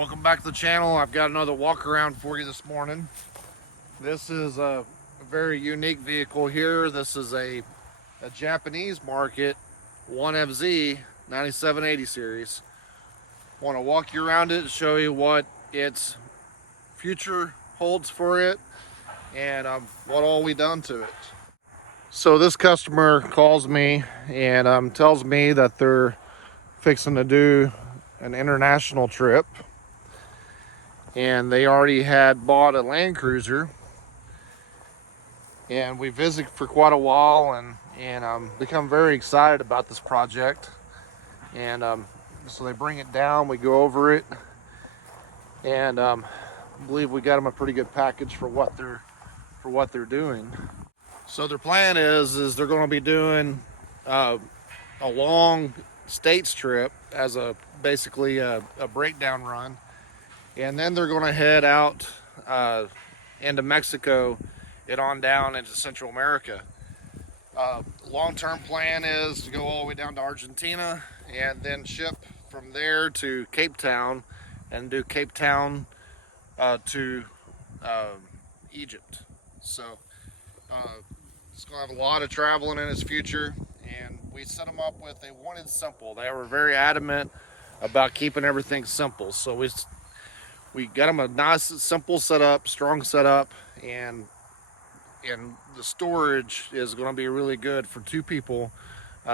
Welcome back to the channel. I've got another walk around for you this morning. This is a very unique vehicle here. This is a Japanese market 1FZ 9780 series. Want to walk you around it and show you what its future holds for it and what all we done to it. So this customer calls me and tells me that they're fixing to do an international trip, and they already had bought a Land Cruiser, and we visited for quite a while and become very excited about this project. And so they bring it down, we go over it, and believe we got them a pretty good package for what they're doing. So their plan is they're going to be doing a long states trip as basically a breakdown run, and then they're going to head out into Mexico and on down into Central America. Long-term plan is to go all the way down to Argentina and then ship from there to Cape Town and do Cape Town to Egypt. So it's going to have a lot of traveling in its future, and we set them up with, they wanted simple. They were very adamant about keeping everything simple. So we got them a nice simple setup, strong setup, and the storage is going to be really good for two people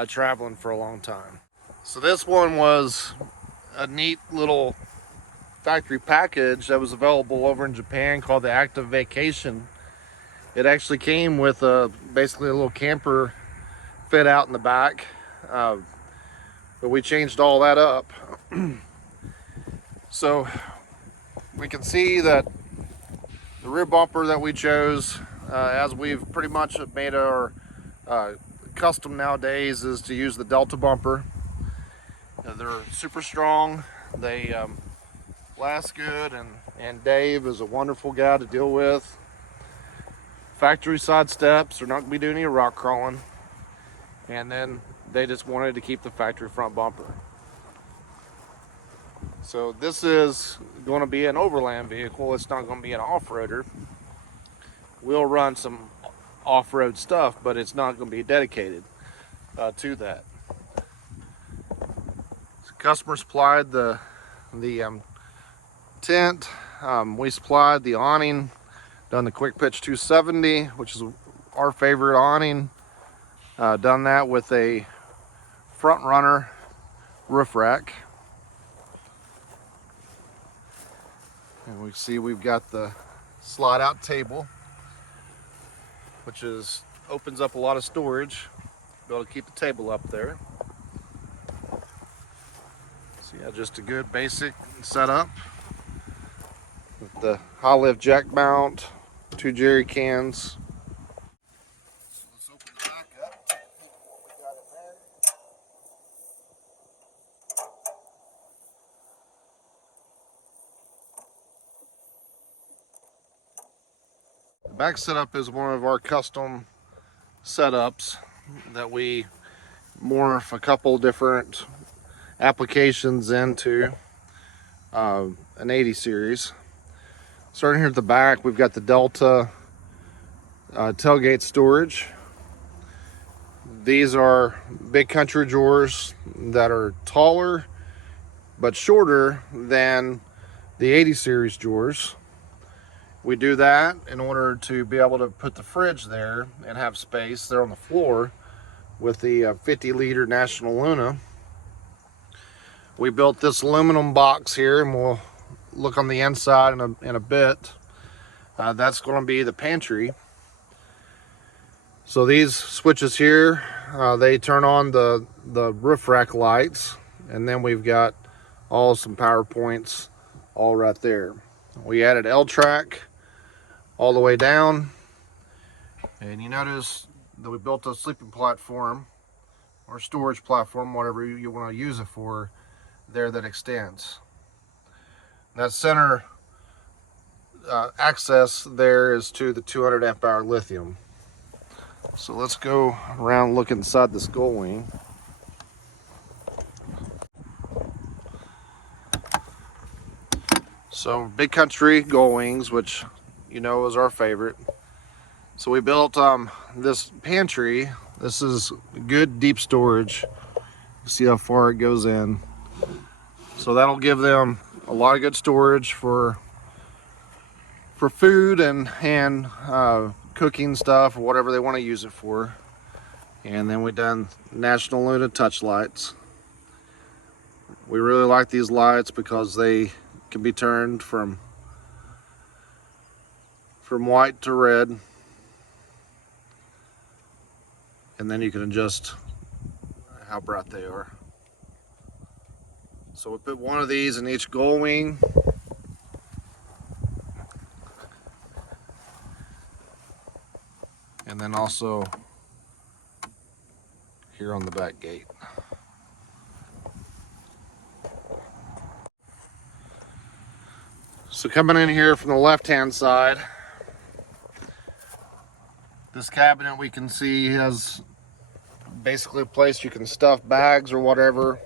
traveling for a long time. So this one was a neat little factory package that was available over in Japan called the Active Vacation. It actually came with basically a little camper fit out in the back, but we changed all that up. So we can see that the rear bumper that we chose, as we've pretty much made our custom nowadays, is to use the Delta bumper. They're super strong, they last good, and Dave is a wonderful guy to deal with. Factory side steps, they're not going to be doing any rock crawling, and then they just wanted to keep the factory front bumper. So this is going to be an overland vehicle. It's not going to be an off-roader. We'll run some off-road stuff, but it's not going to be dedicated to that. So customer supplied the tent. We supplied the awning. Done the Quick Pitch 270, which is our favorite awning. Done that with a Front Runner roof rack. And we see we've got the slide out table, which opens up a lot of storage. Be able to keep the table up there. So yeah, just a good basic setup with the high lift jack mount, 2 jerry cans. So let's open the back up. We got it there. The back setup is one of our custom setups that we morph a couple different applications into an 80 series. Starting here at the back, we've got the Delta tailgate storage. These are big country drawers that are taller but shorter than the 80 series drawers. We do that in order to be able to put the fridge there and have space there on the floor with the 50-liter National Luna. We built this aluminum box here, and we'll look on the inside in a bit. That's going to be the pantry. So these switches here, they turn on the roof rack lights, and then we've got some power points all right there. We added L-track all the way down, and you notice that we built a sleeping platform or storage platform, whatever you want to use it for, there, that extends. That center access there is to the 200 amp hour lithium. So let's go around, look inside the skull wing. So Big Country Gull Wings, which you know is our favorite. So we built this pantry. This is good deep storage. See how far it goes in. So that'll give them a lot of good storage for food and cooking stuff or whatever they want to use it for. And then we done National Luna touch lights. We really like these lights because they can be turned from white to red, and then you can adjust how bright they are. So we put one of these in each gull wing. And then also here on the back gate. So coming in here from the left-hand side, this cabinet we can see has basically a place you can stuff bags or whatever,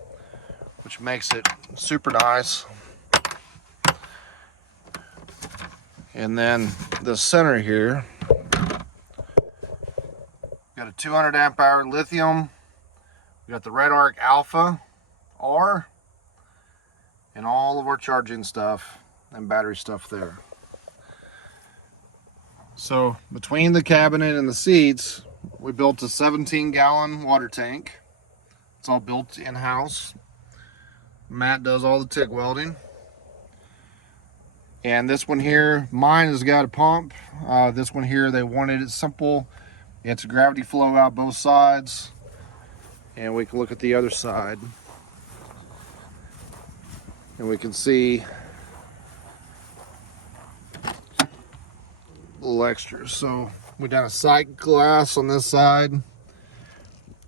which makes it super nice. And then the center here, got a 200 amp hour lithium. We got the RedArc Alpha R and all of our charging stuff and battery stuff there. So between the cabinet and the seats, we built a 17-gallon water tank. It's all built in-house. Matt does all the TIG welding. And this one here, mine has got a pump. This one here, they wanted it simple. It's a gravity flow out both sides. And we can look at the other side. And we can see little extras. So we done a sight glass on this side.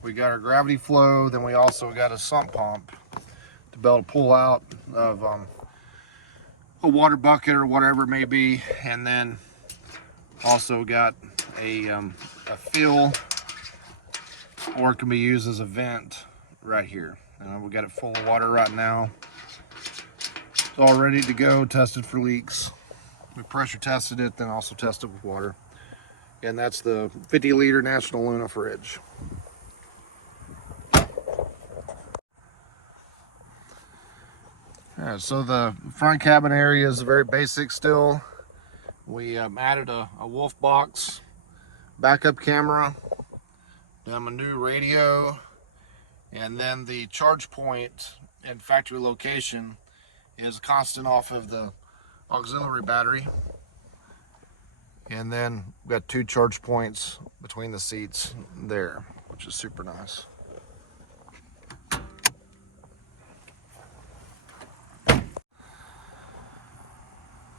We got our gravity flow. Then we also got a sump pump to be able to pull out of a water bucket or whatever it may be. And then also got a fill, or it can be used as a vent right here. We got it full of water right now. It's all ready to go, tested for leaks. We pressure tested it, then also tested with water. And that's the 50-liter National Luna fridge. All right, so the front cabin area is very basic still. We added a wolf box, backup camera, a new radio, and then the charge point and factory location is constant off of the auxiliary battery. And then we've got 2 charge points between the seats there, which is super nice.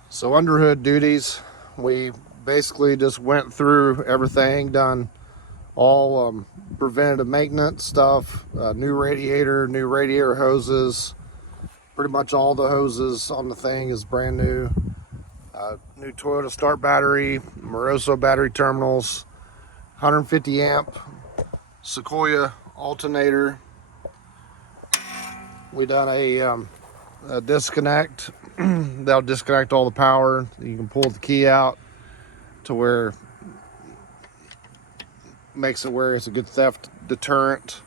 So underhood duties, we basically just went through everything, done all preventative maintenance stuff, new radiator hoses. Pretty much all the hoses on the thing is brand new. New Toyota start battery, Moroso battery terminals, 150 amp Sequoia alternator. We done a disconnect. That'll disconnect all the power. You can pull the key out to where makes it where it's a good theft deterrent.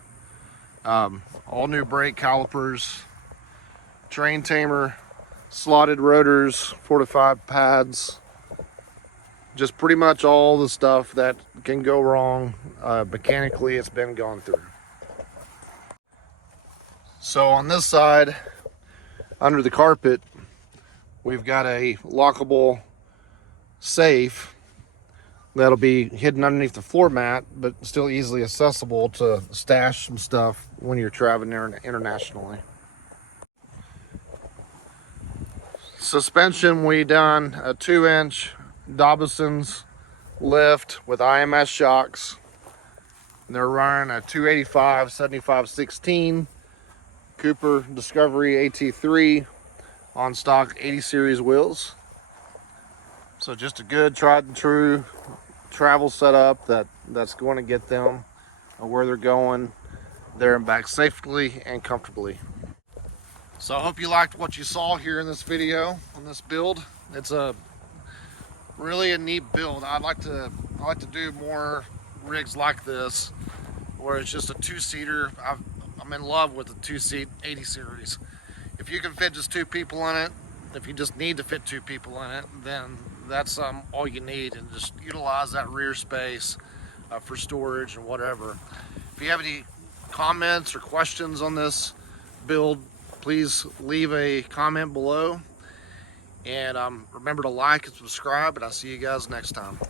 All new brake calipers, train tamer, slotted rotors, 4 to 5 pads. Just pretty much all the stuff that can go wrong mechanically, it's been gone through. So on this side, under the carpet, we've got a lockable safe that'll be hidden underneath the floor mat, but still easily accessible to stash some stuff when you're traveling internationally. Suspension, we done a 2-inch Dobson's lift with IMS shocks. They're running a 285 75/16 Cooper Discovery AT3 on stock 80 series wheels. So just a good tried and true travel setup that's going to get them where they're going there and back safely and comfortably. So I hope you liked what you saw here in this video on this build. It's a really a neat build. I like to do more rigs like this, where it's just a two-seater. I'm in love with the two-seat 80 series. If you can fit just two people in it, if you just need to fit two people in it, then that's all you need, and just utilize that rear space for storage and whatever. If you have any comments or questions on this build, please leave a comment below, and remember to like and subscribe, and I'll see you guys next time.